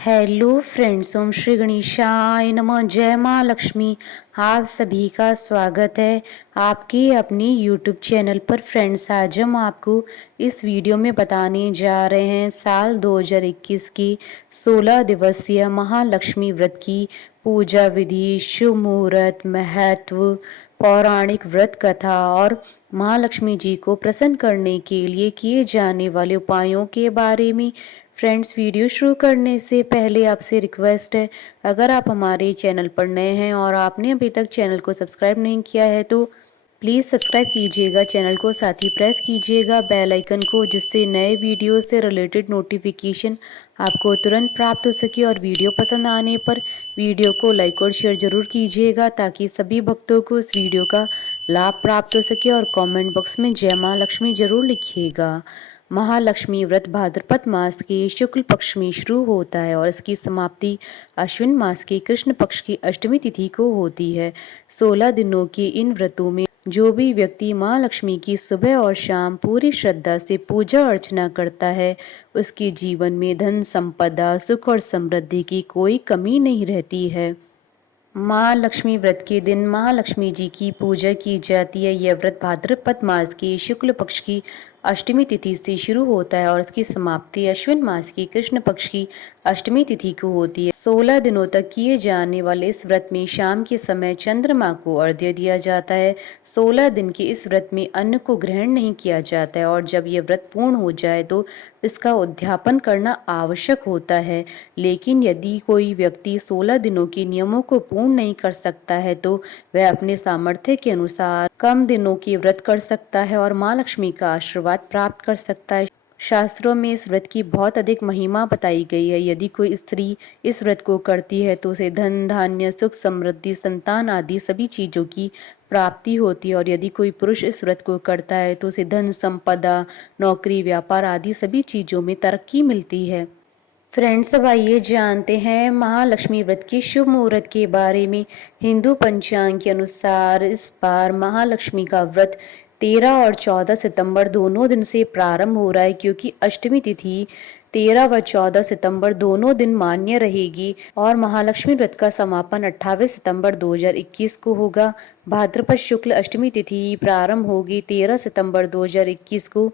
Hello friends, ओम श्री गणेशाय नमः। जय माँ लक्ष्मी। आप सभी का स्वागत है आपके अपने यूट्यूब चैनल पर। फ्रेंड्स, आज हम आपको इस वीडियो में बताने जा रहे हैं साल 2021 की 16 दिवसीय महालक्ष्मी व्रत की पूजा विधि, शुभ मुहूर्त, महत्व, पौराणिक व्रत कथा और महालक्ष्मी जी को प्रसन्न करने के लिए किए जाने वाले उपायों के बारे में। फ्रेंड्स, वीडियो शुरू करने से पहले आपसे रिक्वेस्ट है, अगर आप हमारे चैनल पर नए हैं और आपने अभी तक चैनल को सब्सक्राइब नहीं किया है तो प्लीज़ सब्सक्राइब कीजिएगा चैनल को, साथ ही प्रेस कीजिएगा बेल आइकन को, जिससे नए वीडियो से रिलेटेड नोटिफिकेशन आपको तुरंत प्राप्त हो सके। और वीडियो पसंद आने पर वीडियो को लाइक और शेयर ज़रूर कीजिएगा ताकि सभी भक्तों को इस वीडियो का लाभ प्राप्त हो सके। और कमेंट बॉक्स में जय माँ लक्ष्मी ज़रूर लिखिएगा। महालक्ष्मी व्रत भाद्रपद मास के शुक्ल पक्ष में शुरू होता है और इसकी समाप्ति अश्विन मास के कृष्ण पक्ष की अष्टमी तिथि को होती है। 16 दिनों के इन व्रतों में जो भी व्यक्ति माँ लक्ष्मी की सुबह और शाम पूरी श्रद्धा से पूजा अर्चना करता है, उसके जीवन में धन संपदा, सुख और समृद्धि की कोई कमी नहीं रहती है। माँ लक्ष्मी व्रत के दिन महालक्ष्मी जी की पूजा की जाती है। यह व्रत भाद्रपद मास की शुक्ल पक्ष की अष्टमी तिथि से शुरू होता है और इसकी समाप्ति अश्विन मास की कृष्ण पक्ष की अष्टमी तिथि को होती है। 16 दिनों तक किए जाने वाले इस व्रत में शाम के समय चंद्रमा को अर्घ्य दिया जाता है। 16 दिन के इस व्रत में अन्न को ग्रहण नहीं किया जाता है और जब यह व्रत पूर्ण हो जाए तो इसका उद्यापन करना आवश्यक होता है। लेकिन यदि कोई व्यक्ति 16 दिनों के नियमों को पूर्ण नहीं कर सकता है तो वह अपने सामर्थ्य के अनुसार कम दिनों की व्रत कर सकता है और माँ लक्ष्मी का आशीर्वाद प्राप्त कर सकता है। शास्त्रों में इस व्रत की बहुत अधिक महिमा बताई गई है। यदि कोई स्त्री इस व्रत को करती है तो उसे धन धान्य, सुख समृद्धि, संतान आदि सभी चीजों की प्राप्ति होती है। और यदि कोई पुरुष इस व्रत को करता है तो उसे धन संपदा, नौकरी, व्यापार आदि सभी चीजों में तरक्की मिलती है। फ्रेंड्स, अब आइए जानते हैं महालक्ष्मी व्रत के शुभ मुहूर्त के बारे में। हिंदू पंचांग के अनुसार इस बार महालक्ष्मी का व्रत 13 और 14 सितंबर दोनों दिन से प्रारंभ हो रहा है, क्योंकि अष्टमी तिथि 13 व 14 सितंबर दोनों दिन मान्य रहेगी और महालक्ष्मी व्रत का समापन 28 सितंबर 2021 को होगा। भाद्रपद शुक्ल अष्टमी तिथि प्रारंभ होगी 13 सितंबर 2021 को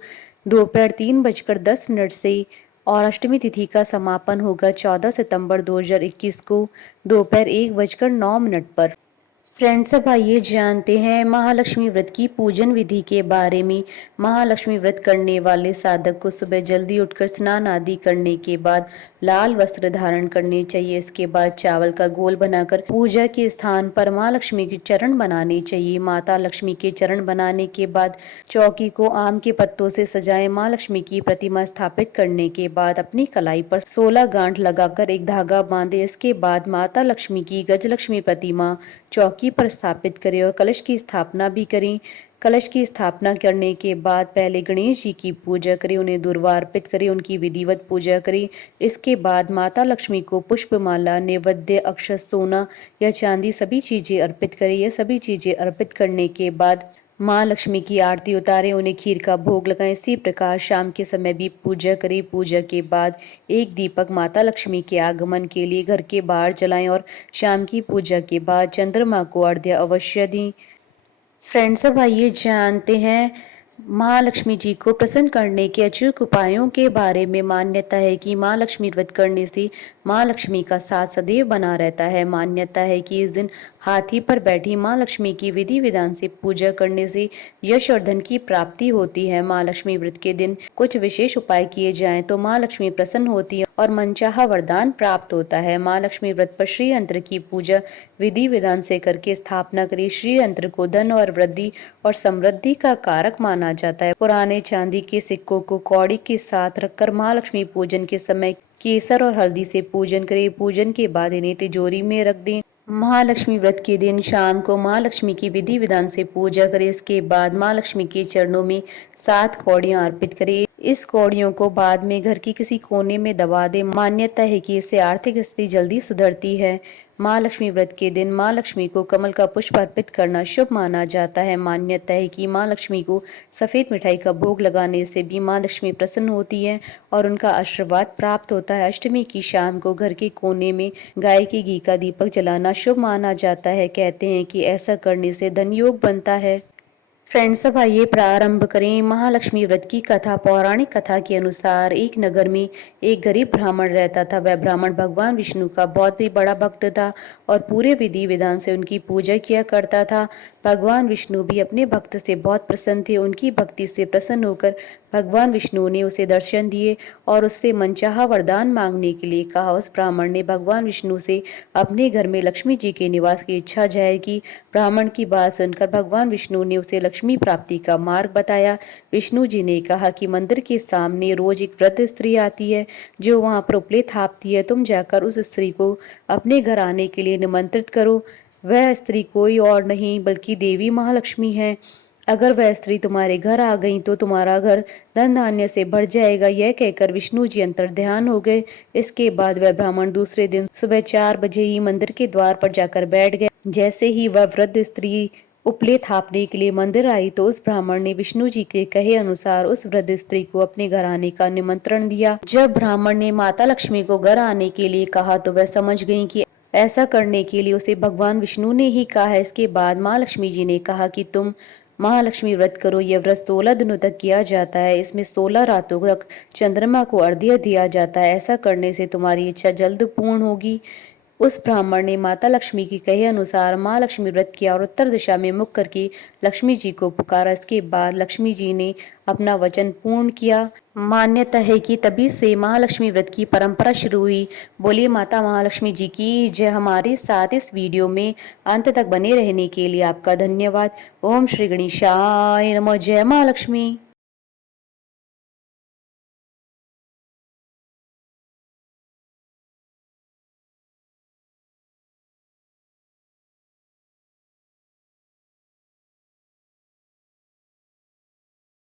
दोपहर 3:10 से और अष्टमी तिथि का समापन होगा 14 सितंबर 2021 को दोपहर 1:09 पर। फ्रेंड्स, अब आइए जानते हैं महालक्ष्मी व्रत की पूजन विधि के बारे में। महालक्ष्मी व्रत करने वाले साधक को सुबह जल्दी उठकर स्नान आदि करने के बाद लाल वस्त्र धारण करने चाहिए। इसके बाद चावल का गोल बनाकर पूजा के स्थान पर माँ लक्ष्मी के चरण बनाने चाहिए। माता लक्ष्मी के चरण बनाने के बाद चौकी को आम के पत्तों से सजाएं। माँ लक्ष्मी की प्रतिमा स्थापित करने के बाद अपनी कलाई पर 16 गांठ लगाकर एक धागा बांधे। इसके बाद माता लक्ष्मी की गजलक्ष्मी प्रतिमा चौकी पर स्थापित करें और कलश की स्थापना भी करें। कलश की स्थापना करने के बाद पहले गणेश जी की पूजा करें, उन्हें दुर्वा अर्पित करें, उनकी विधिवत पूजा करें। इसके बाद माता लक्ष्मी को पुष्पमाला, नैवेद्य, अक्षत, सोना या चांदी सभी चीजें अर्पित करें। यह सभी चीजें अर्पित करने के बाद माँ लक्ष्मी की आरती उतारें, उन्हें खीर का भोग लगाएं। इसी प्रकार शाम के समय भी पूजा करें। पूजा के बाद एक दीपक माता लक्ष्मी के आगमन के लिए घर के बाहर जलाएं और शाम की पूजा के बाद चंद्रमा को अर्घ्य अवश्य दें। फ्रेंड्स, अब आइए जानते हैं महालक्ष्मी जी को प्रसन्न करने के अचूक उपायों के बारे में। मान्यता है कि माँ लक्ष्मी व्रत करने से माँ लक्ष्मी का साथ सदैव बना रहता है। मान्यता है कि इस दिन हाथी पर बैठी माँ लक्ष्मी की विधि विधान से पूजा करने से यश और धन की प्राप्ति होती है। माँ लक्ष्मी व्रत के दिन कुछ विशेष उपाय किए जाएं तो माँ लक्ष्मी प्रसन्न होती है और मनचाहा वरदान प्राप्त होता है। माँ लक्ष्मी व्रत पर श्री यंत्र की पूजा विधि विधान से करके स्थापना करें। श्री यंत्र को धन और वृद्धि और समृद्धि का कारक माना जाता है। पुराने चांदी के सिक्कों को कौड़ी के साथ रखकर महालक्ष्मी पूजन के समय केसर और हल्दी से पूजन करें। पूजन के बाद इन्हें तिजोरी में रख दें। महालक्ष्मी व्रत के दिन शाम को माँ लक्ष्मी की विधि विधान से पूजा करें। इसके बाद माँ लक्ष्मी के चरणों में 7 कौड़ियाँ अर्पित करें। इस कौड़ियों को बाद में घर की किसी कोने में दबा दे। मान्यता है कि इससे आर्थिक स्थिति जल्दी सुधरती है। माँ लक्ष्मी व्रत के दिन माँ लक्ष्मी को कमल का पुष्प अर्पित करना शुभ माना जाता है। मान्यता है कि माँ लक्ष्मी को सफ़ेद मिठाई का भोग लगाने से भी माँ लक्ष्मी प्रसन्न होती है और उनका आशीर्वाद प्राप्त होता है। अष्टमी की शाम को घर के कोने में गाय के घी का दीपक जलाना शुभ माना जाता है। कहते हैं कि ऐसा करने से धन योग बनता है। फ्रेंड्स, अब आइए प्रारंभ करें महालक्ष्मी व्रत की कथा। पौराणिक कथा के अनुसार एक नगर में एक गरीब ब्राह्मण रहता था। वह ब्राह्मण भगवान विष्णु का बहुत ही बड़ा भक्त था और पूरे विधि विधान से उनकी पूजा किया करता था। भगवान विष्णु भी अपने भक्त से बहुत प्रसन्न थे। उनकी भक्ति से प्रसन्न होकर भगवान विष्णु ने उसे दर्शन दिए और उससे मनचाहा वरदान मांगने के लिए कहा। उस ब्राह्मण ने भगवान विष्णु से अपने घर में लक्ष्मी जी के निवास की इच्छा जाहिर की। ब्राह्मण की बात सुनकर भगवान विष्णु ने उसे लक्ष्मी प्राप्ति का मार्ग बताया। विष्णु जी ने कहा कि मंदिर के सामने रोज एक वृद्ध स्त्री आती है जो वहां पर उपले थापती है। तुम जाकर उस स्त्री को अपने घर आने के लिए निमंत्रित करो। वह स्त्री कोई और नहीं बल्कि देवी महालक्ष्मी है। अगर वह स्त्री तुम्हारे घर आ गई तो तुम्हारा घर धन धान्य से भर जाएगा। यह कहकर विष्णु जी अंतर्ध्यान हो गए। इसके बाद वह ब्राह्मण दूसरे दिन सुबह 4 बजे ही मंदिर के द्वार पर जाकर बैठ गया। जैसे ही वह वृद्ध स्त्री उपले थापने के लिए मंदिर आई तो उस ब्राह्मण ने विष्णु जी के कहे अनुसार उस वृद्ध स्त्री को अपने घर आने का निमंत्रण दिया। जब ब्राह्मण ने माता लक्ष्मी को घर आने के लिए कहा तो वह समझ गई कि ऐसा करने के लिए उसे भगवान विष्णु ने ही कहा है। इसके बाद माँ लक्ष्मी जी ने कहा कि तुम महालक्ष्मी व्रत करो। यह व्रत 16 दिनों तक किया जाता है। इसमें 16 रातों तक चंद्रमा को अर्घ्य दिया जाता है। ऐसा करने से तुम्हारी इच्छा जल्द पूर्ण होगी। उस ब्राह्मण ने माता लक्ष्मी की कहे अनुसार माँ लक्ष्मी व्रत किया और उत्तर दिशा में मुख करके लक्ष्मी जी को पुकारा। इसके बाद लक्ष्मी जी ने अपना वचन पूर्ण किया। मान्यता है कि तभी से महालक्ष्मी व्रत की परंपरा शुरू हुई। बोलिए माता महालक्ष्मी जी की जय। हमारे साथ इस वीडियो में अंत तक बने रहने के लिए आपका धन्यवाद। ओम श्री गणेशाय नमः। जय महालक्ष्मी।